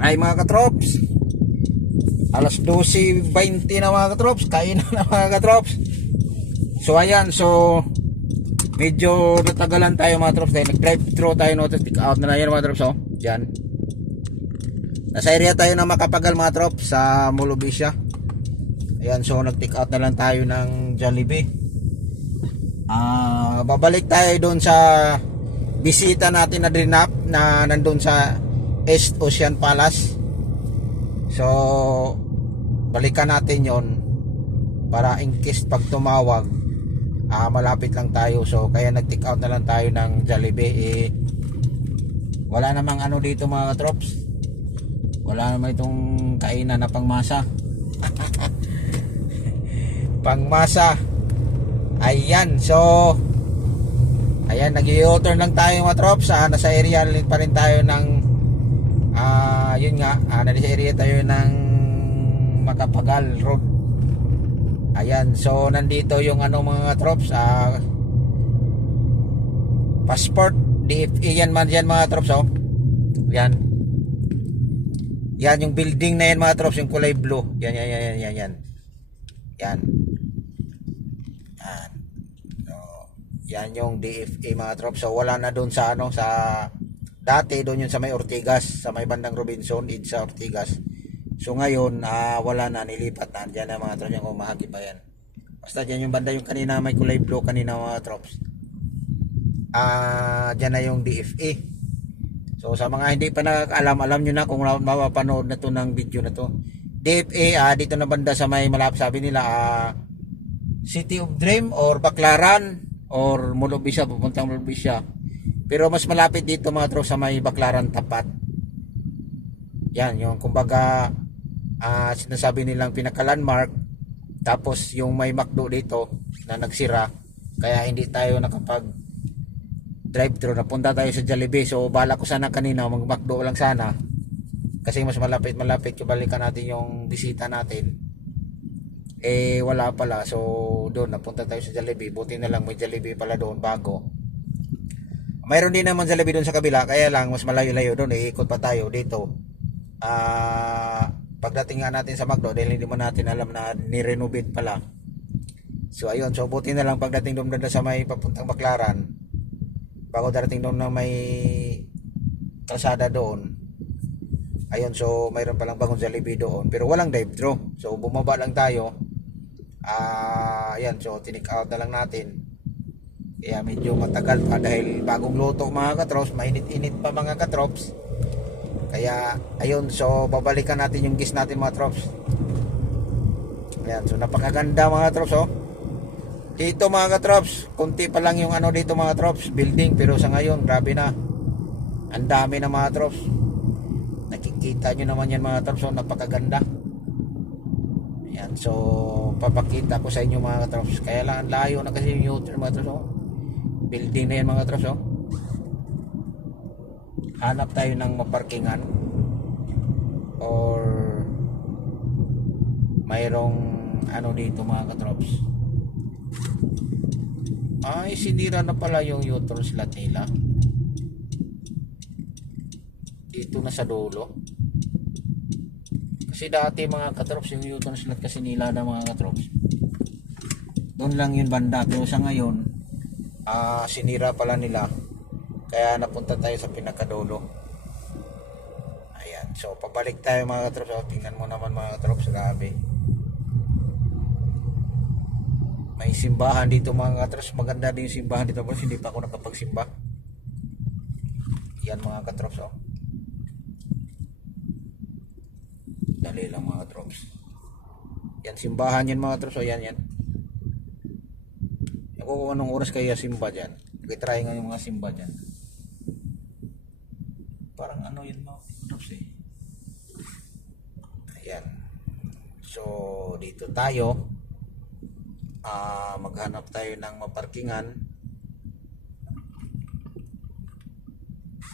Ay mga katrops. Alas 12.20 na mga katrops. Kain na mga katrops. So ayan, so medyo natagalan tayo mga trops dahil nag-drive through tayo no, tapos out na na yan mga trops oh. Diyan. Nasa area tayo na makapagal mga trops sa Molobisha. Ayan, so nag-take out na lang tayo ng Jollibee. Ah, babalik tayo doon sa bisita natin na drinap na nandun sa East Ocean Palace. So, balikan natin yon para in case pag tumawag, ah, malapit lang tayo. So, kaya nag-take out na lang tayo ng Jollibee. Eh, wala namang ano dito mga trops. Wala naman itong kainan na pangmasa. pangmasa. Ayan, so Ayan, nag-u-turn lang tayo mga trops. Ah, nasa area pa rin tayo ng ah, yun nga, ah, nasa area tayo ng Makapagal Road. Ayan, so nandito yung ano mga trops, ah, passport, DFA yan man yan mga trops, oh. Yan. Yan yung building na yan mga trops, yung kulay blue. Yan, yan, yan, yan, yan. Yan. Yan. So, yan yung DFA mga trops. So wala na doon sa ano sa dati doon yun sa may Ortigas, sa may bandang Robinson, id sa Ortigas. So ngayon ah, wala na nilipat na diyan na mga trops yung kumahagi pa yan. Basta diyan yung banda yung kanina may kulay blue kanina mga trops. Ah, diyan na yung DFA. So sa mga hindi pa nakakaalam, alam nyo na kung mapapanood na to ng video na to. DFA ah, dito na banda sa may malapit sabi nila ah, City of Dream or Baclaran or Molobisha pupuntang Molobisha. Pero mas malapit dito mga tro sa may Baclaran tapat. Yan, yung kumbaga ah, sinasabi nilang pinaka-landmark tapos yung may McDo dito na nagsira kaya hindi tayo nakapag drive thru napunta tayo sa Jollibee. So bala ko sana kanina mag McDo lang sana. Kasi mas malapit malapit. Balikan natin yung bisita natin. Eh wala pala. So doon napunta tayo sa Jollibee. Buti na lang may Jollibee pala doon bago mayroon din naman Jollibee doon sa kabila kaya lang mas malayo-layo doon iikot pa tayo dito. Ah pagdating nga natin sa McDo dahil hindi mo natin alam na nirenovate pala. So ayun so buti na lang pagdating doon doon sa may papuntang Baclaran bago darating doon na may kalsada doon ayun so mayroon palang bagong Jollibee doon pero walang drive thru. So bumaba lang tayo. Ah ayan so tinik out na lang natin kaya medyo matagal pa dahil bagong luto mga katrops mainit-init pa mga katrops kaya ayun so babalikan natin yung gis natin mga trops ayan so napakaganda mga trops oh dito mga katrops, kunti pa lang yung ano dito mga trops, building pero sa ngayon grabe na. Ang dami na mga trops. Nakikita nyo naman yan mga trops, oh, napakaganda. Ayan, so papakita ko sa inyo mga trops. Kaya lang ang layo na kasi yung U-turn mga trops. Oh. Building na yan mga trops. Oh. Hanap tayo ng maparkingan or mayroong ano dito mga katrops ay, sinira na pala yung u-turn slot nila. Dito na sa dulo. Kasi dati mga katrops, yung u-turn slot kasi nila na mga katrops. Doon lang yun banda. Pero sa ngayon, ah, sinira pala nila. Kaya napunta tayo sa pinakadulo. Ayan. So, pabalik tayo mga katrops. O, tingnan mo naman mga katrops. Grabe. may simbahan dito mga katros maganda din yung simbahan dito boss hindi pa ako nakapagsimba yan mga katrops oh dali lang mga katrops yan simbahan yan mga katrops oh yan yan ako kung anong oras kaya simba dyan? Try nga yung mga simba dyan. Parang ano yun mga katrops eh. Ayan. So dito tayo. Ah maghanap tayo ng maparkingan.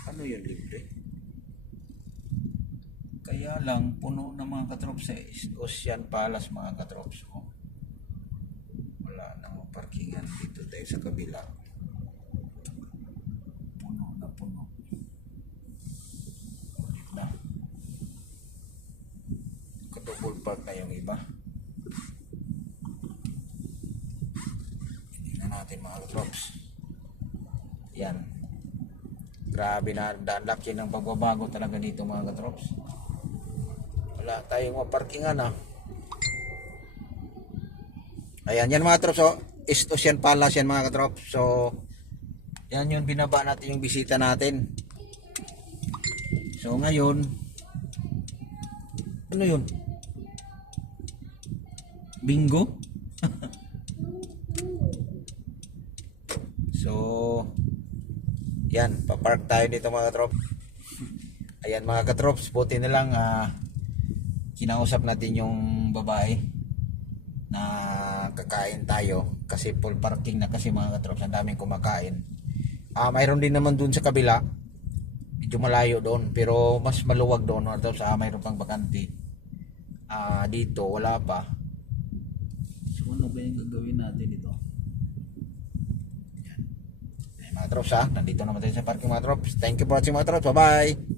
Ano yun libre? Kaya lang puno ng mga katrops eh. Ocean Palace mga katrops oh. wala nang maparkingan tayo sa kabila puno na puno Ulit na nagpark na yung iba. Tingnan natin mga katrops. Yan. Grabe na, laki ng pagbabago talaga dito mga katrops. Wala tayong maparkingan ah. Ayan, yan mga katrops. So, East Ocean Palace yan mga katrops. So, yan yun, binaba natin yung bisita natin. So, ngayon, ano yun? Bingo? so, yan, papark tayo dito mga katrops. Ayan mga katrops, buti na lang ah, kinausap natin yung babae na kakain tayo kasi full parking na kasi mga katrops, ang daming kumakain. Ah, mayroon din naman dun sa kabila. Medyo malayo doon pero mas maluwag doon mga katrops. Ah, mayroon pang bakante. Ah, dito wala pa. So ano ba yung gagawin natin dito? Eh, mga trops ha, nandito naman tayo sa parking mga trops. Thank you for watching mga trops. Bye-bye!